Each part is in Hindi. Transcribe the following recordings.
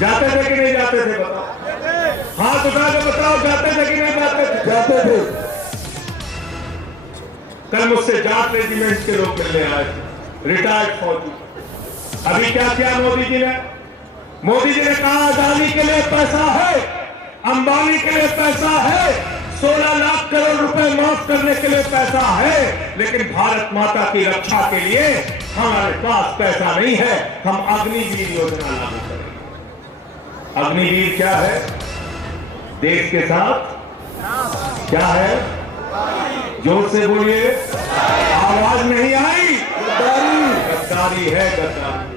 जाते थे कि नहीं जाते थे? बताओ, हाथ उठा के बताओ, जाते थे कि नहीं जाते थे? जाते थे। कल मुझसे जाट रेजिमेंट के लोग मिलने आए थे, रिटायर्ड फौजी। अभी क्या किया मोदी जी ने? मोदी जी ने कहा अदानी के लिए पैसा है, अंबानी के लिए पैसा है, 16 लाख करोड़ रुपए माफ करने के लिए पैसा है, लेकिन भारत माता की रक्षा के लिए हमारे पास पैसा नहीं है। हम अग्निवीर योजना लागू करेंगे। अग्निवीर क्या है? देश के साथ क्या है? जोर से बोलिए, आवाज नहीं आई। गद्दारी है, गद्दारी।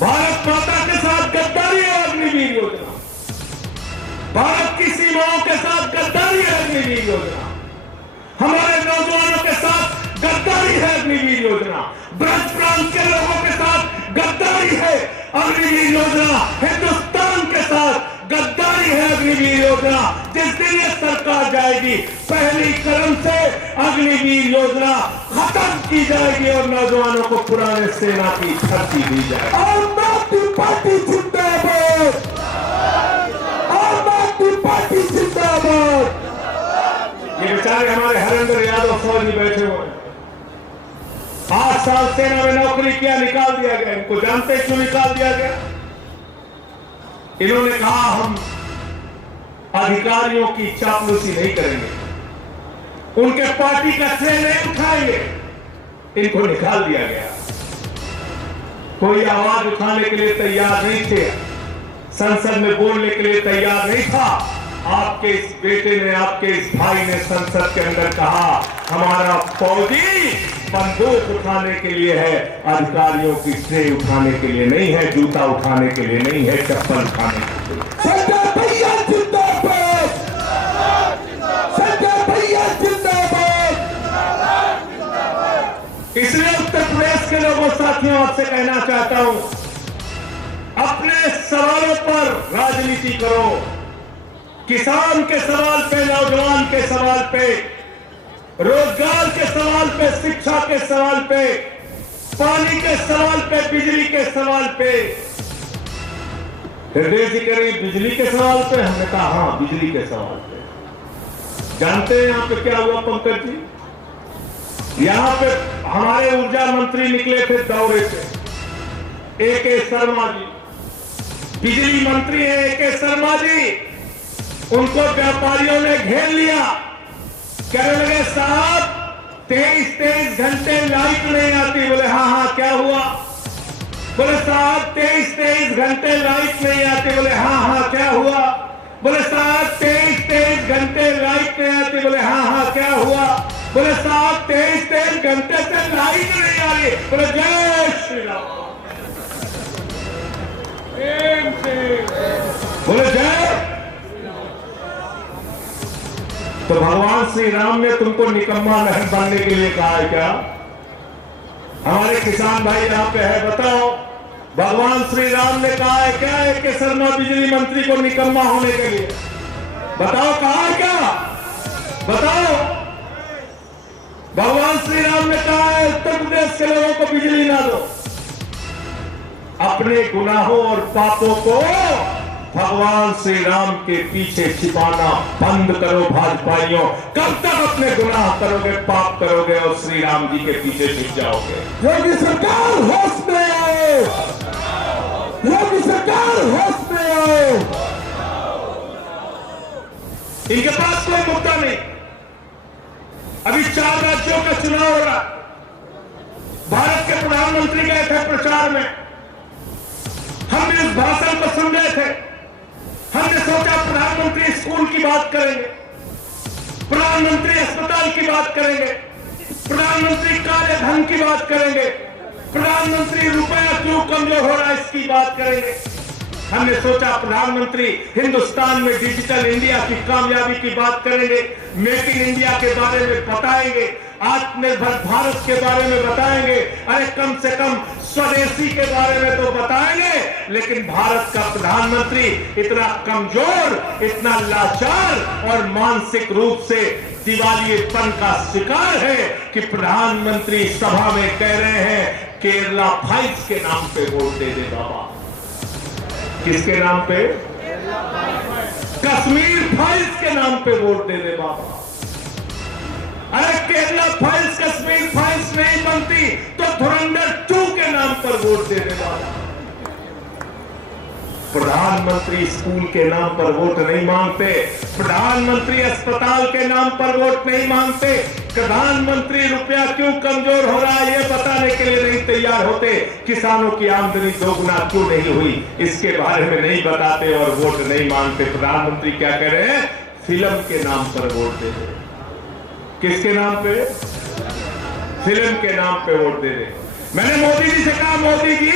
भारत माता के साथ गद्दारी है अग्निवीर योजना। भारत की सीमाओं के साथ गद्दारी है अग्निवीर योजना। हमारे नौजवानों के साथ गद्दारी है अग्निवीर योजना। ब्रज प्रांत के लोगों के साथ गद्दारी है अग्निवीर योजना। हिंदुस्तान के साथ गद्दारी है अग्निवीर योजना। जिस दिन ये सरकार जाएगी, पहली कदम से अग्निवीर योजना खत्म की जाएगी और नौजवानों को पुराने सेना की भर्ती दी जाएगी। आम आदमी पार्टी जिंदाबाद, आम आदमी पार्टी जिंदाबाद। ये बेचारे हमारे हरेंद्र यादव फौजी बैठे हुए हैं, 8 साल सेना में नौकरी किया, निकाल दिया गया। इनको जानते क्यों निकाल दिया गया? इन्होंने कहा हम अधिकारियों की चापलूसी नहीं करेंगे, उनके पार्टी का श्रेय नहीं उठाएंगे। इनको निकाल दिया गया। कोई आवाज उठाने के लिए तैयार नहीं थे, संसद में बोलने के लिए तैयार नहीं था। आपके इस बेटे ने, आपके इस भाई ने संसद के अंदर कहा हमारा फौजी बंदूक उठाने के लिए है, अधिकारियों की ट्रे उठाने के लिए नहीं है, जूता उठाने के लिए नहीं है, चप्पल उठाने के लिए। सरदार भैया जिंदाबाद, सरदार भैया जिंदाबाद। इसलिए उत्तर प्रदेश के लोगों, साथियों, आपसे कहना चाहता हूं, अपने सवालों पर राजनीति करो। किसान के सवाल पे, नौजवान के सवाल पे, रोजगार के सवाल पे, शिक्षा के सवाल पे, पानी के सवाल पे, बिजली के सवाल पे। हृदय जी कह रही बिजली के सवाल पे, हमने कहा हाँ बिजली के सवाल पे। जानते हैं यहाँ पे क्या हुआ पंकज जी? यहाँ पे हमारे ऊर्जा मंत्री निकले थे दौरे पे, ए.के. शर्मा जी, बिजली मंत्री है ए.के. शर्मा जी। उनको व्यापारियों ने घेर लिया, कहने लगे साहब 23 घंटे लाइट नहीं आती। बोले हाँ हाँ क्या हुआ? बोले साहब 23 घंटे लाइट नहीं आती। बोले हाँ हाँ क्या हुआ? बोले साहब 23 घंटे लाइट नहीं आती। बोले हाँ हाँ क्या हुआ? बोले साहब 23 घंटे से लाइट नहीं आ रही। बोले जय श्री राम। बोले जय। तो भगवान श्री राम ने तुमको निकम्मा नहीं बनने के लिए कहा है क्या? हमारे किसान भाई यहाँ पे है, बताओ भगवान श्री राम ने कहा है क्या ए.के. शर्मा बिजली मंत्री को निकम्मा होने के लिए? बताओ कहा है क्या? बताओ। भगवान श्री राम ने कहा है उत्तर प्रदेश के लोगों को बिजली ना दो। अपने गुनाहों और पापों को भगवान श्री राम के पीछे छिपाना बंद करो भाजपाइयों। कब तक अपने गुनाह करोगे, पाप करोगे और श्री राम जी के पीछे छिप जाओगे? योगी सरकार होश में आओ, योगी सरकार होश में आओ। इनके पास कोई मुद्दा नहीं। अभी 4 राज्यों का चुनाव हो रहा। भारत के प्रधानमंत्री गए थे प्रचार में, हमने इस भाषण को सुन रहे थे। हमने सोचा प्रधानमंत्री स्कूल की बात करेंगे, प्रधानमंत्री अस्पताल की बात करेंगे, प्रधानमंत्री काले धन की बात करेंगे, प्रधानमंत्री रुपया क्यों कमजोर हो रहा है इसकी बात करेंगे। हमने सोचा प्रधानमंत्री हिंदुस्तान में डिजिटल इंडिया की कामयाबी की बात करेंगे, मेक इन इंडिया के बारे में बताएंगे, आत्मनिर्भर भारत के बारे में बताएंगे, अरे कम से कम स्वदेशी के बारे में तो बताएंगे। लेकिन भारत का प्रधानमंत्री इतना कमजोर, इतना लाचार और मानसिक रूप से दिवालियेपन का शिकार है कि प्रधानमंत्री सभा में कह रहे हैं केरला फाइल्स के नाम पे वोट दे दे बाबा। किसके नाम पे? कश्मीर फाइल्स के नाम पे वोट दे दे बाबा। अरे केरला फाइल्स कश्मीर फाइल्स नहीं बनती तो धुरंधर 2 के नाम पर वोट दे दे बाबा। प्रधानमंत्री स्कूल के नाम पर वोट नहीं मांगते, प्रधानमंत्री अस्पताल के नाम पर वोट नहीं मांगते, प्रधानमंत्री रुपया क्यों कमजोर हो रहा है ये बताने के लिए नहीं तैयार होते, किसानों की आमदनी दोगुना क्यों नहीं हुई इसके बारे में नहीं बताते और वोट नहीं मांगते। प्रधानमंत्री क्या कह रहे हैं? फिल्म के नाम पर वोट दे दे। किसके नाम पे? फिल्म के नाम पे वोट दे दे। मैंने मोदी जी से कहा, मोदी जी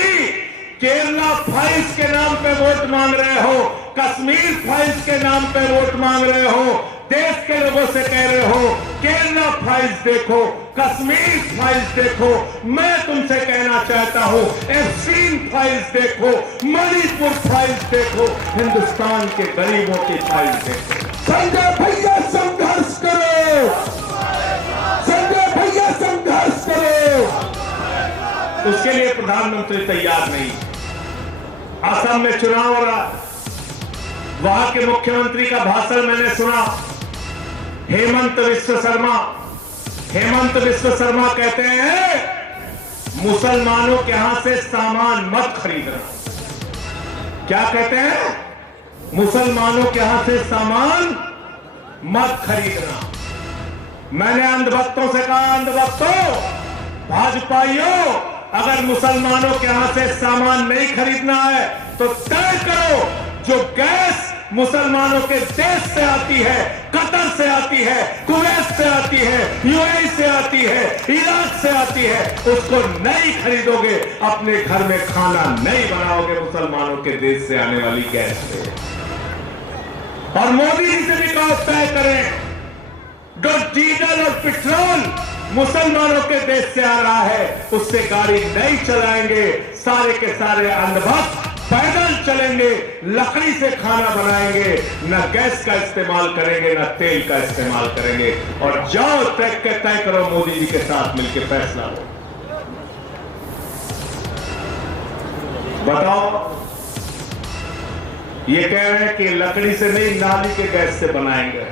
केरला फाइल्स के नाम पे वोट मांग रहे हो, कश्मीर फाइल्स के नाम पे वोट मांग रहे हो, देश के लोगों से कह रहे हो केरला फाइल्स देखो, कश्मीर फाइल्स देखो। मैं तुमसे कहना चाहता हूं एफसीन फाइल्स देखो, मणिपुर फाइल्स देखो, हिंदुस्तान के गरीबों की फाइल्स देखो। संजय भैया संघर्ष करो, संजय भैया संघर्ष करो। उसके लिए प्रधानमंत्री तैयार नहीं। असम में चुनाव हो रहा, वहां के मुख्यमंत्री का भाषण मैंने सुना। हेमंत विश्व शर्मा कहते हैं मुसलमानों के यहां से सामान मत खरीदना। क्या कहते हैं? मुसलमानों के यहां से सामान मत खरीदना। मैंने अंधभक्तों से कहा, अंधभक्तों, भाजपाइयों, अगर मुसलमानों के यहां से सामान नहीं खरीदना है तो तय करो जो गैस मुसलमानों के देश से आती है, कतर से आती है, कुवैत से आती है, यूएई से आती है, इराक से आती है, उसको नहीं खरीदोगे, अपने घर में खाना नहीं बनाओगे मुसलमानों के देश से आने वाली गैस से। और मोदी जी से भी कहा तय करें जो डीजल और पेट्रोल मुसलमानों के देश से आ रहा है उससे गाड़ी नहीं चलाएंगे। सारे के सारे अंधभक्त पैदल चलेंगे, लकड़ी से खाना बनाएंगे, न गैस का इस्तेमाल करेंगे न तेल का इस्तेमाल करेंगे। और जाओ तय करो, मोदी जी के साथ मिलकर फैसला लो। बताओ, ये कह रहे हैं कि लकड़ी से नहीं नाली के गैस से बनाएंगे।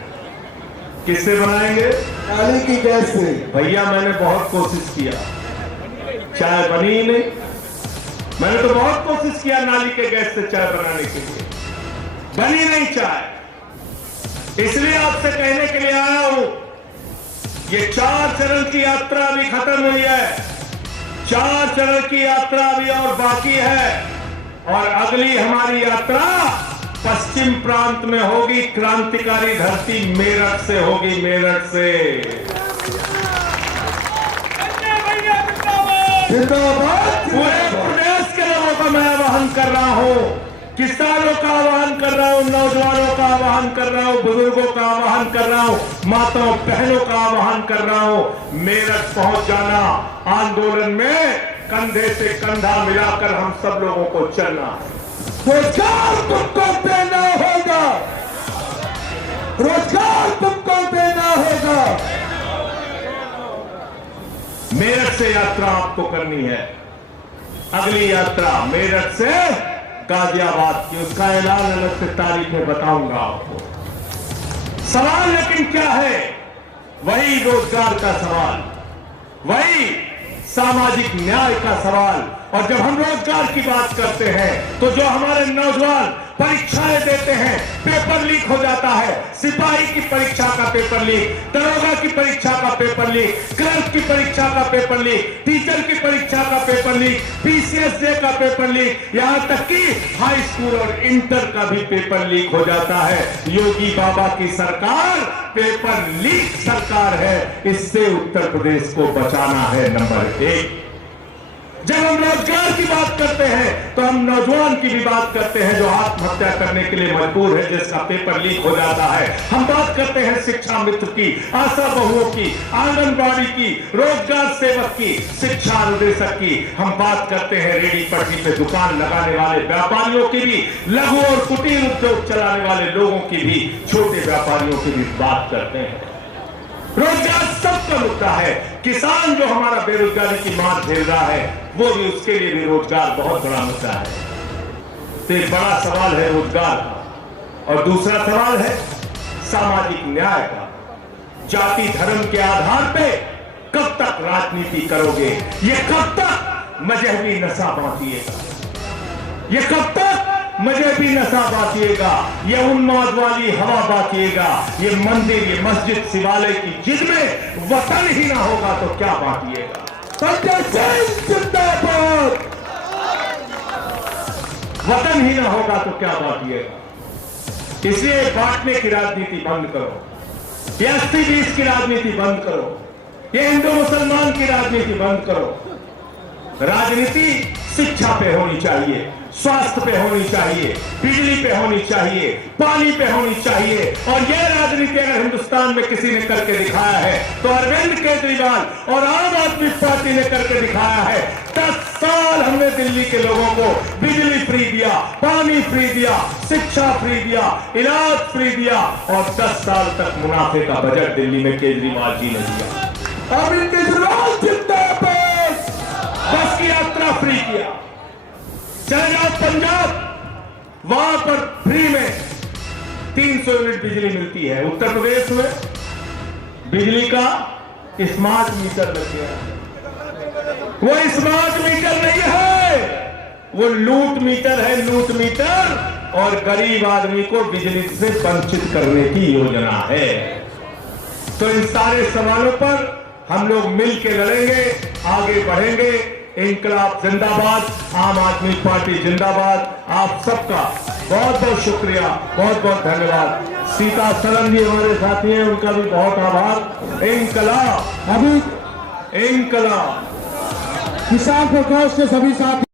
किससे बनाएंगे? नाली की गैस से। भैया मैंने बहुत कोशिश किया, चाय बनी ही नहीं। मैंने तो बहुत कोशिश किया नाली के गैस से चाय बनाने के लिए, बनी नहीं चाय। इसलिए आपसे कहने के लिए आया हूं, ये 4 चरण की यात्रा अभी खत्म हुई है, 4 चरण की यात्रा अभी और बाकी है। और अगली हमारी यात्रा पश्चिम प्रांत में होगी, क्रांतिकारी धरती मेरठ से होगी, मेरठ से। पूरे प्रदेश के लोगों का मैं आह्वान कर रहा हूं, किसानों का आह्वान कर रहा हूं, नौजवानों का आह्वान कर रहा हूं, बुजुर्गों का आह्वान कर रहा हूं, माताओं बहनों का आह्वान कर रहा हूं। मेरठ पहुंच जाना, आंदोलन में कंधे से कंधा मिलाकर हम सब लोगों को चलना। रोजगार तुमको देना होगा, रोजगार तुमको देना होगा। मेरठ से यात्रा आपको करनी है। अगली यात्रा मेरठ से गाजियाबाद की, उसका ऐलान अलग से तारीख में बताऊंगा आपको। सवाल लेकिन क्या है? वही रोजगार का सवाल, वही सामाजिक न्याय का सवाल। और जब हम रोजगार की बात करते हैं तो जो हमारे नौजवान परीक्षाएं देते हैं, पेपर लीक हो जाता है, सिपाही की परीक्षा का पेपर लीक, दरोगा की परीक्षा का पेपर लीक, क्लर्क की परीक्षा का पेपर लीक, टीचर की परीक्षा का पेपर लीक, पीसीएसजे का पेपर लीक, यहां तक कि हाई स्कूल और इंटर का भी पेपर लीक हो जाता है। योगी बाबा की सरकार पेपर लीक सरकार है, इससे उत्तर प्रदेश को बचाना है। नंबर 1, जब हम रोजगार की बात करते हैं तो हम नौजवान की भी बात करते हैं जो आत्महत्या करने के लिए मजबूर है, जिसका पेपर लीक हो जाता है। हम बात करते हैं शिक्षा मित्र की, आशा बहुओं की, आंगनबाड़ी की, रोजगार सेवक की, शिक्षा अनुदेशक की। हम बात करते हैं रेडी पटरी पे दुकान लगाने वाले व्यापारियों की भी, लघु और कुटीर उद्योग चलाने वाले लोगों की भी, छोटे व्यापारियों की भी बात करते हैं। रोजगार सबका मुद्दा है। किसान जो हमारा बेरोजगारी की मार झेल रहा है, वो भी, उसके लिए भी रोजगार बहुत बड़ा मुद्दा है। तो एक बड़ा सवाल है रोजगार का, और दूसरा सवाल है सामाजिक न्याय का। जाति धर्म के आधार पे कब तक राजनीति करोगे? ये कब तक मजहबी नशा बांटिएगा? ये कब तक मजहबी नशा बांटिएगा? ये उन्माद वाली हवा बांटिएगा? ये मंदिर, ये मस्जिद, शिवालय की जिसमें वतन ही ना होगा तो क्या बांटिएगा? संजय सिंह जिंदाबाद। वतन ही ना होगा तो क्या बांटिएगा? इसलिए बांटने की राजनीति बंद करो, ये 80-20 की राजनीति बंद करो, ये हिंदू मुसलमान की राजनीति बंद करो। राजनीति शिक्षा पे होनी चाहिए, स्वास्थ्य पे होनी चाहिए, बिजली पे होनी चाहिए, पानी पे होनी चाहिए। और यह राजनीति अगर हिंदुस्तान में किसी ने करके दिखाया है तो अरविंद केजरीवाल और आम आदमी पार्टी ने करके दिखाया है। 10 साल हमने दिल्ली के लोगों को बिजली फ्री दिया, पानी फ्री दिया, शिक्षा फ्री दिया, इलाज फ्री दिया, और 10 साल तक मुनाफे का बजट दिल्ली में केजरीवाल जी ने दिया। अरविंद केजरीवाल जिंदाबाद। बस की यात्रा फ्री किया। चले जाओ पंजाब, वहां पर फ्री में 300 यूनिट बिजली मिलती है। उत्तर प्रदेश में बिजली का स्मार्ट मीटर लग गया। वो स्मार्ट मीटर नहीं है, वो लूट मीटर है, लूट मीटर, और गरीब आदमी को बिजली से वंचित करने की योजना है। तो इन सारे सवालों पर हम लोग मिल के लड़ेंगे, आगे बढ़ेंगे। इंकलाब जिंदाबाद, आम आदमी पार्टी जिंदाबाद। आप सबका बहुत बहुत शुक्रिया, बहुत बहुत धन्यवाद। सीता सरन जी हमारे साथी हैं, उनका भी बहुत आभार। इंकलाब, अभी इंकलाब। किसान प्रकोष्ठ के सभी साथी